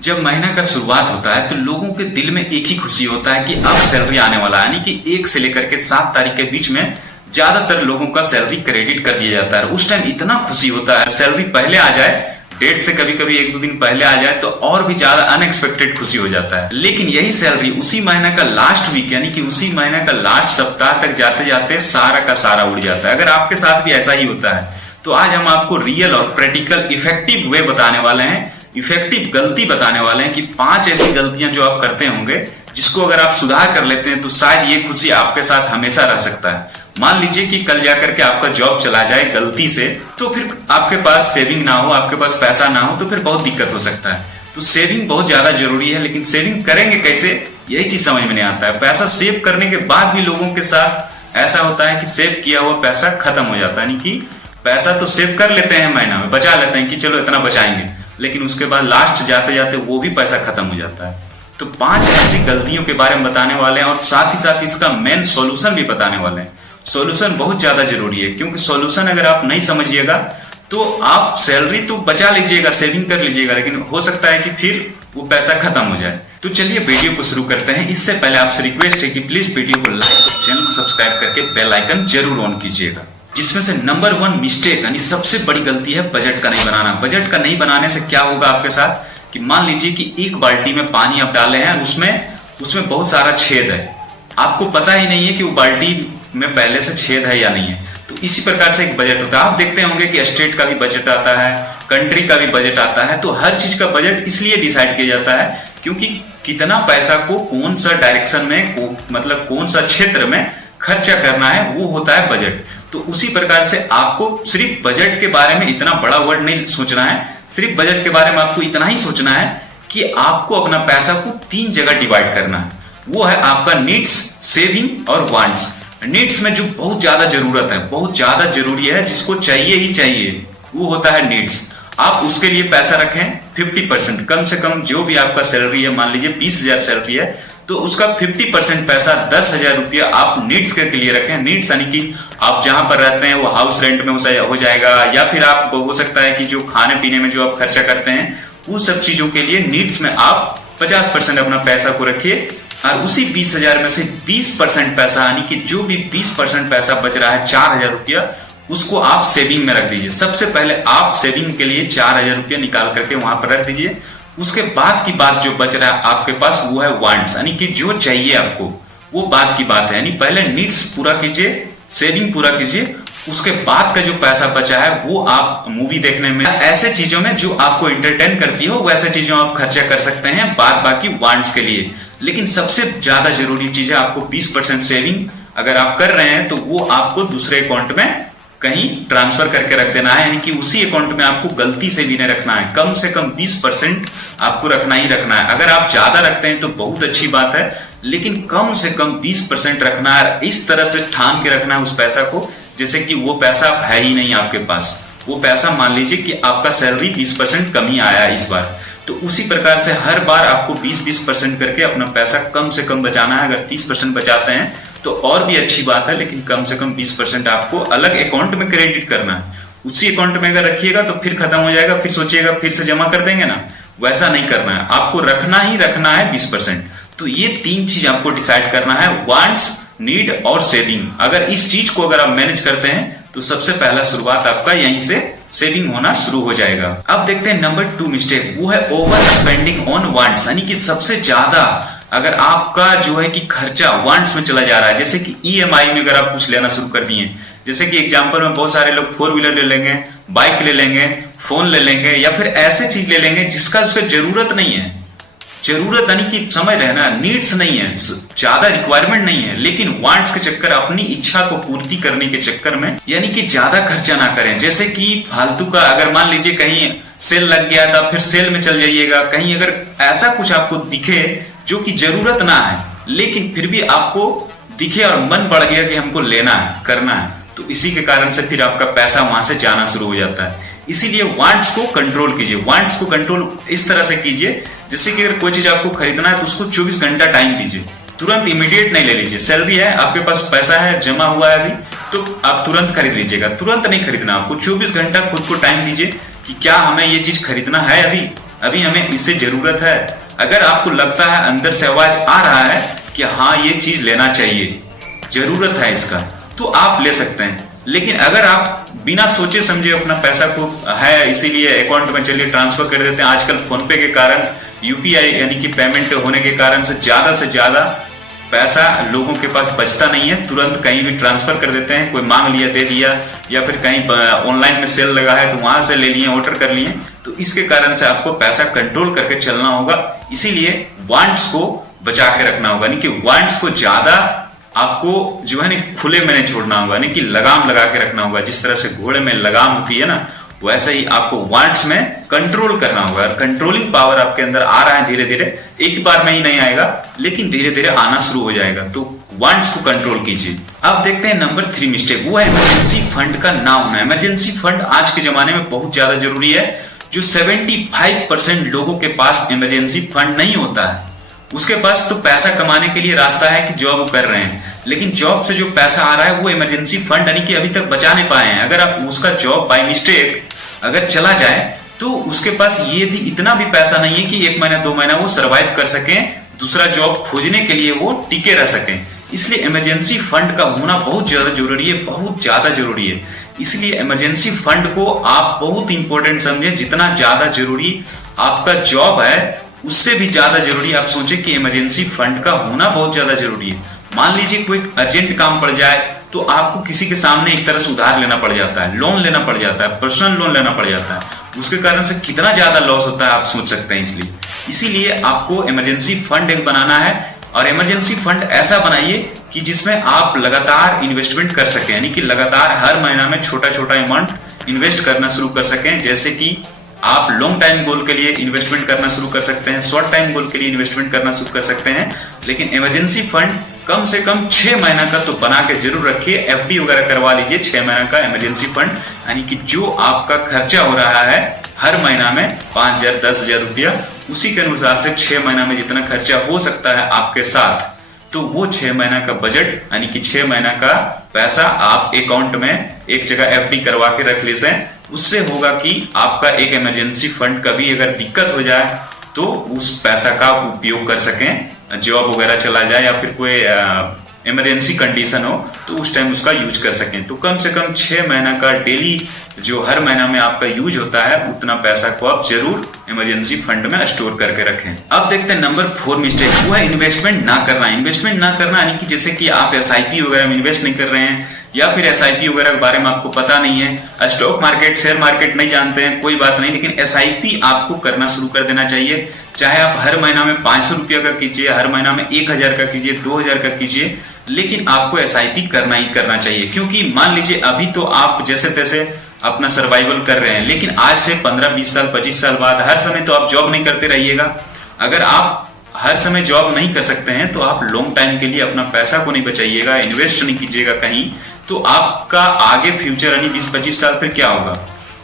जब महीना का शुरुआत होता है तो लोगों के दिल में एक ही खुशी होता है कि अब सैलरी आने वाला है, यानी कि 1 से लेकर के 7 तारीख के बीच में ज्यादातर लोगों का सैलरी क्रेडिट कर दिया जाता है। उस टाइम इतना खुशी होता है, सैलरी पहले आ जाए, डेट से कभी कभी 1-2 दिन पहले आ जाए तो और भी ज्यादा अनएक्सपेक्टेड खुशी हो जाता है। लेकिन यही सैलरी उसी महीना का लास्ट वीक यानी कि उसी महीना का लास्ट सप्ताह तक जाते जाते सारा का सारा उड़ जाता है। अगर आपके साथ भी ऐसा ही होता है तो आज हम आपको रियल और प्रैक्टिकल इफेक्टिव वे बताने वाले हैं, इफेक्टिव गलती बताने वाले हैं कि 5 ऐसी गलतियां जो आप करते होंगे जिसको अगर आप सुधार कर लेते हैं तो शायद ये खुशी आपके साथ हमेशा रह सकता है। मान लीजिए कि कल जाकर के आपका जॉब चला जाए गलती से, तो फिर आपके पास सेविंग ना हो, आपके पास पैसा ना हो, तो फिर बहुत दिक्कत हो सकता है। तो सेविंग बहुत ज्यादा जरूरी है, लेकिन सेविंग करेंगे कैसे यही चीज समझ में नहीं आता है। पैसा सेव करने के बाद भी लोगों के साथ ऐसा होता है कि सेव किया हुआ पैसा खत्म हो जाता है, यानी कि पैसा तो सेव कर लेते हैं, महीना में बचा लेते हैं कि चलो इतना बचाएंगे, लेकिन उसके बाद लास्ट जाते जाते वो भी पैसा खत्म हो जाता है। तो 5 ऐसी गलतियों के बारे में बताने वाले हैं और साथ ही साथ इसका मेन सॉल्यूशन भी बताने वाले हैं। सॉल्यूशन बहुत ज्यादा जरूरी है, क्योंकि सॉल्यूशन अगर आप नहीं समझिएगा तो आप सैलरी तो बचा लीजिएगा, सेविंग कर लीजिएगा, लेकिन हो सकता है कि फिर वो पैसा खत्म हो जाए। तो चलिए वीडियो को शुरू करते हैं। इससे पहले आपसे रिक्वेस्ट है कि प्लीज वीडियो को लाइक और चैनल को सब्सक्राइब करके बेल आइकन जरूर ऑन कीजिएगा। जिसमें से नंबर 1 मिस्टेक यानी सबसे बड़ी गलती है बजट का नहीं बनाना। बजट का नहीं बनाने से क्या होगा आपके साथ कि मान लीजिए कि एक बाल्टी में पानी आप डाले हैं, उसमें बहुत सारा छेद है, आपको पता ही नहीं है कि वो बाल्टी में पहले से छेद है या नहीं है। तो इसी प्रकार से एक बजट होता है। आप देखते होंगे कि स्टेट का भी बजट आता है, कंट्री का भी बजट आता है। तो हर चीज का बजट इसलिए डिसाइड किया जाता है क्योंकि कितना पैसा को कौन सा डायरेक्शन में मतलब कौन सा क्षेत्र में खर्चा करना है, वो होता है बजट। तो उसी प्रकार से आपको सिर्फ बजट के बारे में इतना बड़ा वर्ड नहीं सोचना है, सिर्फ बजट के बारे में आपको इतना ही सोचना है कि आपको अपना पैसा को 3 जगह डिवाइड करना है। वो है आपका नीड्स, सेविंग और वांट्स। नीड्स में जो बहुत ज्यादा जरूरत है, बहुत ज्यादा जरूरी है, जिसको चाहिए ही चाहिए, वो होता है नीड्स। आप उसके लिए पैसा रखें 50%, कम से कम जो भी आपका सैलरी है, मान लीजिए 20,000 सैलरी है तो उसका 50% पैसा 10,000 रुपया आप नीड्स के लिए रखें। नीड्स यानी कि आप जहां पर रहते हैं वो हाउस रेंट में हो जाएगा, या फिर आप हो सकता है कि जो खाने पीने में जो आप खर्चा करते हैं वो सब चीजों के लिए नीड्स में आप 50% अपना पैसा को रखिए। और उसी 20,000 में से 20% पैसा यानी कि जो भी 20% पैसा बच रहा है 4,000 रुपया, उसको आप सेविंग में रख दीजिए। सबसे पहले आप सेविंग के लिए 4,000 रुपया निकाल करके वहां पर रख दीजिए। उसके बाद की बात जो बच रहा है आपके पास वो है वांट्स, यानी कि जो चाहिए आपको, वो बात की बात है। यानी पहले नीड्स पूरा कीजिए, सेविंग पूरा कीजिए, उसके बाद का जो पैसा बचा है वो आप मूवी देखने में, ऐसे चीजों में जो आपको एंटरटेन करती हो वैसे चीजों आप खर्चा कर सकते हैं, बाद बाकी वांट्स के लिए। लेकिन सबसे ज्यादा जरूरी चीज है आपको 20% सेविंग अगर आप कर रहे हैं तो वो आपको दूसरे अकाउंट में कहीं ट्रांसफर करके रख देना है, यानी कि उसी अकाउंट में आपको गलती से भी नहीं रखना है। कम से कम 20% आपको रखना ही रखना है। अगर आप ज्यादा रखते हैं तो बहुत अच्छी बात है, लेकिन कम से कम 20% रखना है। इस तरह से ठान के रखना है उस पैसा को जैसे कि वो पैसा है ही नहीं आपके पास। वो पैसा मान लीजिए कि आपका सैलरी 20% कम ही आया इस बार, तो उसी प्रकार से हर बार आपको 20% करके अपना पैसा कम से कम बचाना है। अगर 30% बचाते हैं तो और भी अच्छी बात है, लेकिन कम से कम 20% आपको अलग अकाउंट में क्रेडिट करना है। उसी अकाउंट में अगर रखिएगा तो फिर खत्म हो जाएगा, फिर सोचिएगा फिर से जमा कर देंगे ना, वैसा नहीं करना है। आपको रखना ही रखना है 20%। तो ये 3 चीज आपको डिसाइड करना है, वांट्स, नीड और सेविंग। अगर इस चीज को अगर आप मैनेज करते हैं तो सबसे पहला शुरुआत आपका यहीं से सेविंग होना शुरू हो जाएगा। अब देखते हैं नंबर 2 मिस्टेक, वो है ओवर स्पेंडिंग ऑन वांट्स, यानी कि सबसे ज्यादा अगर आपका जो है कि खर्चा वांट्स में चला जा रहा है। जैसे कि ईएमआई में अगर आप कुछ लेना शुरू कर दिए, जैसे कि एग्जांपल में बहुत सारे लोग 4 व्हीलर ले लेंगे, बाइक ले लेंगे, फोन ले लेंगे, या फिर ऐसे चीज ले लेंगे जिसका उसका जरूरत नहीं है। जरूरत यानी कि समझ रहे ना, नीड्स नहीं है, ज्यादा रिक्वायरमेंट नहीं है, लेकिन वांट्स के चक्कर, अपनी इच्छा को पूर्ति करने के चक्कर में यानी कि ज्यादा खर्चा ना करें। जैसे कि फालतू का अगर मान लीजिए कहीं सेल लग गया था, फिर सेल में चल जाइएगा। कहीं अगर ऐसा कुछ आपको दिखे जो कि जरूरत ना है, लेकिन फिर भी आपको दिखे और मन बढ़ गया कि हमको लेना है, करना है, तो इसी के कारण से फिर आपका पैसा वहां से जाना शुरू हो जाता है। इसीलिए वांट्स को कंट्रोल कीजिए। वांट्स को कंट्रोल इस तरह से कीजिए जैसे कि अगर कोई चीज आपको खरीदना है तो उसको 24 घंटा टाइम दीजिए। तुरंत इमीडिएट नहीं ले लीजिए। सैलरी है, आपके पास पैसा है, जमा हुआ है अभी, तो आप तुरंत खरीद लीजिएगा। तुरंत नहीं खरीदना, आपको 24 घंटा खुद को टाइम दीजिए कि क्या हमें ये चीज खरीदना है अभी, अभी हमें इससे जरूरत है। अगर आपको लगता है अंदर से आवाज आ रहा है कि हाँ ये चीज लेना चाहिए, जरूरत है इसका, तो आप ले सकते हैं। लेकिन अगर आप बिना सोचे समझे अपना पैसा को है इसीलिए अकाउंट में चलिए ट्रांसफर कर देते हैं, आजकल फोन पे के कारण यूपीआई यानी कि पेमेंट होने के कारण से ज्यादा पैसा लोगों के पास बचता नहीं है, तुरंत कहीं भी ट्रांसफर कर देते हैं, कोई मांग लिया दे दिया, या फिर कहीं ऑनलाइन में सेल लगा है तो वहां से ले लिए, ऑर्डर कर लिए। तो इसके कारण से आपको पैसा कंट्रोल करके चलना होगा, इसीलिए वांट्स को बचा के रखना होगा, यानी कि वांट्स को ज्यादा आपको जो है ना खुले में नहीं छोड़ना होगा, यानी कि लगाम लगा के रखना होगा। जिस तरह से घोड़े में लगाम होती है ना, वैसे ही आपको वांट्स में कंट्रोल करना होगा। कंट्रोलिंग पावर आपके अंदर आ रहा है धीरे धीरे, एक बार में ही नहीं आएगा, लेकिन धीरे धीरे आना शुरू हो जाएगा। तो वांट्स को कंट्रोल कीजिए। अब देखते हैं नंबर 3 मिस्टेक, वो है इमरजेंसी फंड का ना होना। इमरजेंसी फंड आज के जमाने में बहुत ज्यादा जरूरी है। जो 75% लोगों के पास इमरजेंसी फंड नहीं होता है, उसके पास तो पैसा कमाने के लिए रास्ता है कि जॉब कर रहे हैं, लेकिन जॉब से जो पैसा आ रहा है वो इमरजेंसी फंड यानी कि अभी तक बचा नहीं पाए हैं। अगर आप उसका जॉब बाय मिस्टेक अगर चला जाए तो उसके पास ये भी इतना भी पैसा नहीं है कि 1 महीना 2 महीना वो सरवाइव कर सकें, दूसरा जॉब खोजने के लिए वो टिके रह सकें। इसलिए इमरजेंसी फंड का होना बहुत ज्यादा जरूरी है, बहुत ज्यादा जरूरी है। इसलिए इमरजेंसी फंड को आप बहुत इंपॉर्टेंट समझें, जितना ज्यादा जरूरी आपका जॉब है उससे भी ज्यादा जरूरी आप सोचे कि इमरजेंसी फंड का होना बहुत ज्यादा जरूरी है। मान लीजिए कोई अर्जेंट काम पड़ जाए तो आपको किसी के सामने एक तरह से उधार लेना पड़ जाता है, लोन लेना पड़ जाता है, पर्सनल लोन लेना पड़ जाता है, उसके कारण से कितना ज्यादा लॉस होता है आप सोच सकते हैं। इसीलिए आपको इमरजेंसी फंड एक बनाना है, और इमरजेंसी फंड ऐसा बनाइए कि जिसमें आप लगातार इन्वेस्टमेंट कर सकें, यानी कि लगातार हर महीना में छोटा छोटा अमाउंट इन्वेस्ट करना शुरू कर सकें। जैसे कि आप लॉन्ग टाइम गोल के लिए इन्वेस्टमेंट करना शुरू कर सकते हैं, शॉर्ट टाइम गोल के लिए इन्वेस्टमेंट करना शुरू कर सकते हैं, लेकिन इमरजेंसी फंड कम से कम 6 महीना का तो बना के जरूर रखिए। एफडी वगैरह करवा लीजिए 6 महीना का इमरजेंसी फंड, यानी कि जो आपका खर्चा हो रहा है हर महीना में 5,000 10,000 रुपया, उसी के अनुसार से 6 महीना में जितना खर्चा हो सकता है आपके साथ, तो वो 6 महीना का बजट यानी कि 6 महीना का पैसा आप अकाउंट में एक जगह एफडी करवा के रख लीजिए। उससे होगा कि आपका एक इमरजेंसी फंड कभी अगर दिक्कत हो जाए तो उस पैसा का उपयोग कर सकें, जॉब वगैरह चला जाए या फिर कोई इमरजेंसी कंडीशन हो तो उस टाइम उसका यूज कर सकें। तो कम से कम 6 महीना का डेली जो हर महीना में आपका यूज होता है उतना पैसा को आप जरूर इमरजेंसी फंड में स्टोर करके रखें। अब देखते हैं नंबर 4 मिस्टेक, वो है इन्वेस्टमेंट ना करना। इन्वेस्टमेंट ना करना यानी कि जैसे कि आप एसआईपी वगैरह में इन्वेस्ट नहीं कर रहे हैं, या फिर एसआईपी वगैरह के बारे में आपको पता नहीं है, स्टॉक मार्केट शेयर मार्केट नहीं जानते हैं, कोई बात नहीं, लेकिन एसआईपी आपको करना शुरू कर देना चाहिए। चाहे आप हर महीना में 500 रुपया का कीजिए, हर महीना में 1000 का कीजिए, 2000 का कीजिए, लेकिन आपको एसआईपी करना ही करना चाहिए। क्योंकि मान लीजिए अभी तो आप जैसे तैसे अपना सर्वाइवल कर रहे हैं, लेकिन आज से 15-20 साल 25 साल बाद हर समय तो आप जॉब नहीं करते रहिएगा। अगर आप हर समय जॉब नहीं कर सकते हैं तो आप लॉन्ग टाइम के लिए अपना पैसा को नहीं बचाइएगा, इन्वेस्ट नहीं कीजिएगा कहीं, तो आपका आगे फ्यूचर यानी 20-25 साल फिर क्या होगा।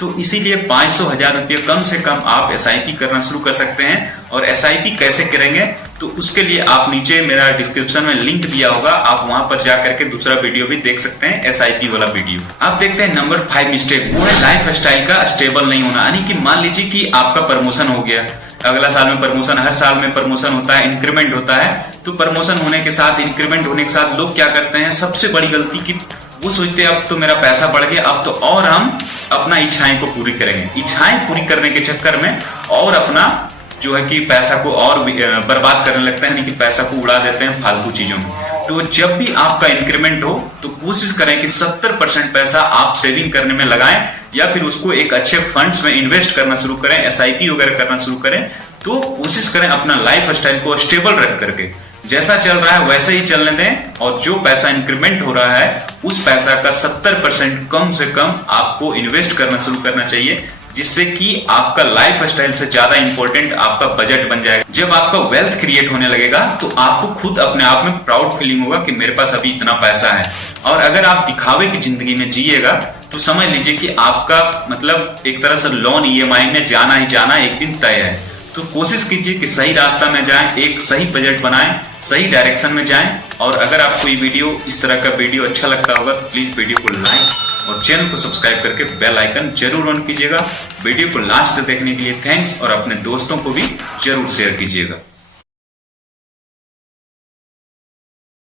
तो इसीलिए 500-1000 रुपये कम से कम आप एसआईपी करना शुरू कर सकते हैं। और एसआईपी कैसे करेंगे तो उसके लिए आप नीचे मेरा डिस्क्रिप्शन में लिंक दिया होगा, आप वहां पर जाकर के दूसरा वीडियो भी देख सकते हैं, एसआईपी वाला वीडियो। अब देखते हैं नंबर 5 मिस्टेक, वो है लाइफ स्टाइल का स्टेबल नहीं होना। यानी कि मान लीजिए कि आपका प्रमोशन हो गया, अगला साल में प्रमोशन, हर साल में प्रमोशन होता है, इंक्रीमेंट होता है, तो प्रमोशन होने के साथ, इंक्रीमेंट होने के साथ लोग क्या करते हैं, सबसे बड़ी गलती की वो सोचते हैं अब तो मेरा पैसा बढ़ गया, अब तो और हम अपना इच्छाएं को पूरी करेंगे। इच्छाएं पूरी करने के चक्कर में और अपना जो है कि पैसा को और बर्बाद करने लगते हैं, यानी कि पैसा को उड़ा देते हैं फालतू चीजों में। तो जब भी आपका इंक्रीमेंट हो तो कोशिश करें कि 70% पैसा आप सेविंग करने में लगाएं, या फिर उसको एक अच्छे फंड्स में इन्वेस्ट करना शुरू करें, एसआईपी वगैरह करना शुरू करें। तो कोशिश करें अपना लाइफ स्टाइल को स्टेबल रख करके, जैसा चल रहा है वैसे ही चलने दें, और जो पैसा इंक्रीमेंट हो रहा है उस पैसा का 70% कम से कम आपको इन्वेस्ट करना शुरू करना चाहिए, जिससे कि आपका लाइफ स्टाइल से ज्यादा इंपॉर्टेंट आपका बजट बन जाएगा। जब आपका वेल्थ क्रिएट होने लगेगा तो आपको खुद अपने आप में प्राउड फीलिंग होगा कि मेरे पास अभी इतना पैसा है। और अगर आप दिखावे की जिंदगी में जिएगा तो समझ लीजिए कि आपका मतलब एक तरह से लोन ईएमआई में जाना ही जाना एक दिन तय है। तो कोशिश कीजिए कि सही रास्ता में जाएं, एक सही बजट बनाएं, सही डायरेक्शन में जाएं। और अगर आपको ये वीडियो, इस तरह का वीडियो अच्छा लगता होगा तो प्लीज वीडियो को लाइक और चैनल को सब्सक्राइब करके बेल आइकन जरूर ऑन कीजिएगा। वीडियो को लास्ट तक देखने के लिए थैंक्स और अपने दोस्तों को भी जरूर शेयर कीजिएगा।